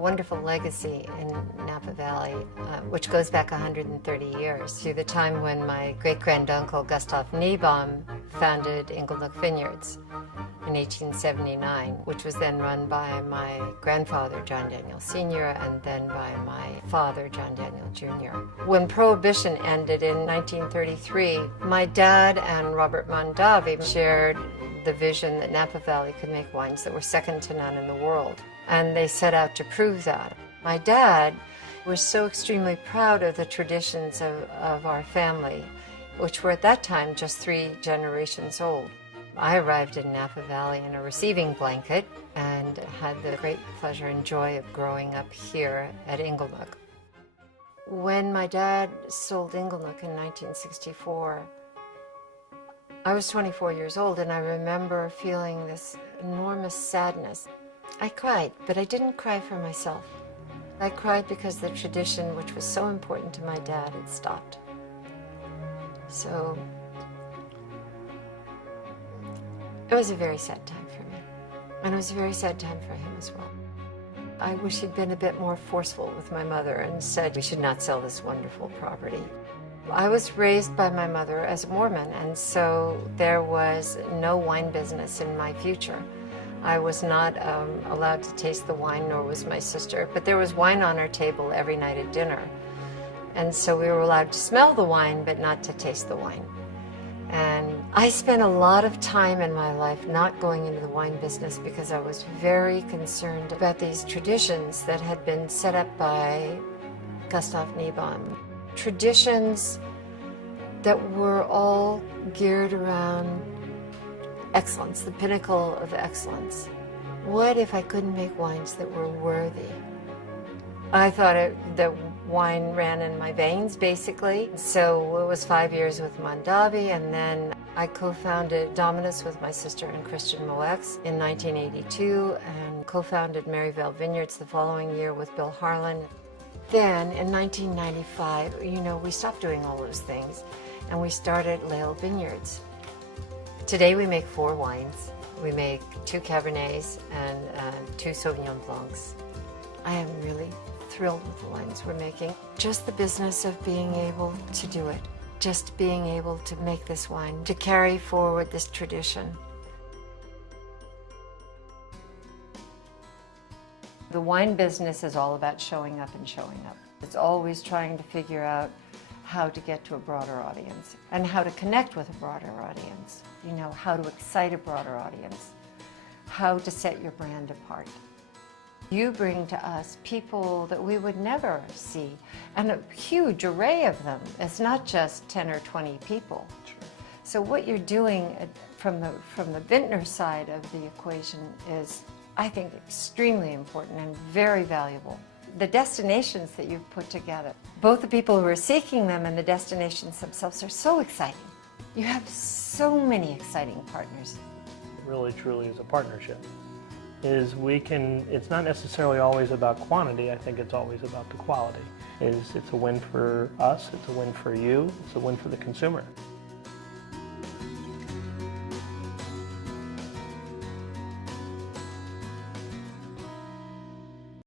wonderful legacy in Napa Valley, which goes back 130 years to the time when my great-granduncle Gustav Niebaum founded Lail Vineyards in 1879, which was then run by my grandfather, John Daniel Sr., and then by my father, John Daniel Jr. When Prohibition ended in 1933, my dad and Robert Mondavi shared the vision that Napa Valley could make wines that were second to none in the world, and they set out to prove that. My dad was so extremely proud of the traditions of our family, which were at that time just 3 generations old. I arrived in Napa Valley in a receiving blanket and had the great pleasure and joy of growing up here at Inglenook. When my dad sold Inglenook in 1964, I was 24 years old, and I remember feeling this enormous sadness. I cried, but I didn't cry for myself. I cried because the tradition, which was so important to my dad, had stopped. So it was a very sad time for me, and it was a very sad time for him as well. I wish he'd been a bit more forceful with my mother and said we should not sell this wonderful property. I was raised by my mother as a Mormon, and so there was no wine business in my future. I was not allowed to taste the wine, nor was my sister, but there was wine on our table every night at dinner. And so we were allowed to smell the wine, but not to taste the wine. And I spent a lot of time in my life not going into the wine business because I was very concerned about these traditions that had been set up by Gustav Niebaum. Traditions that were all geared around excellence, the pinnacle of excellence. What if I couldn't make wines that were worthy? I thought that wine ran in my veins, basically. So it was 5 years with Mondavi, and then I co-founded Dominus with my sister and Christian Moex in 1982, and co-founded Lail Vineyards the following year with Bill Harlan. Then in 1995, we stopped doing all those things, and we started Lail Vineyards. Today we make 4 wines. We make 2 Cabernets and 2 Sauvignon Blancs. I am really thrilled with the wines we're making. Just the business of being able to do it, just being able to make this wine, to carry forward this tradition. The wine business is all about showing up and showing up. It's always trying to figure out how to get to a broader audience and how to connect with a broader audience. How to excite a broader audience, how to set your brand apart. You bring to us people that we would never see, and a huge array of them. It's not just 10 or 20 people. Sure. So what you're doing from the vintner side of the equation is, I think, extremely important and very valuable. The destinations that you've put together, both the people who are seeking them and the destinations themselves, are so exciting. You have so many exciting partners. It really, truly is a partnership. It's not necessarily always about quantity, I think it's always about the quality. It's a win for us, it's a win for you, it's a win for the consumer.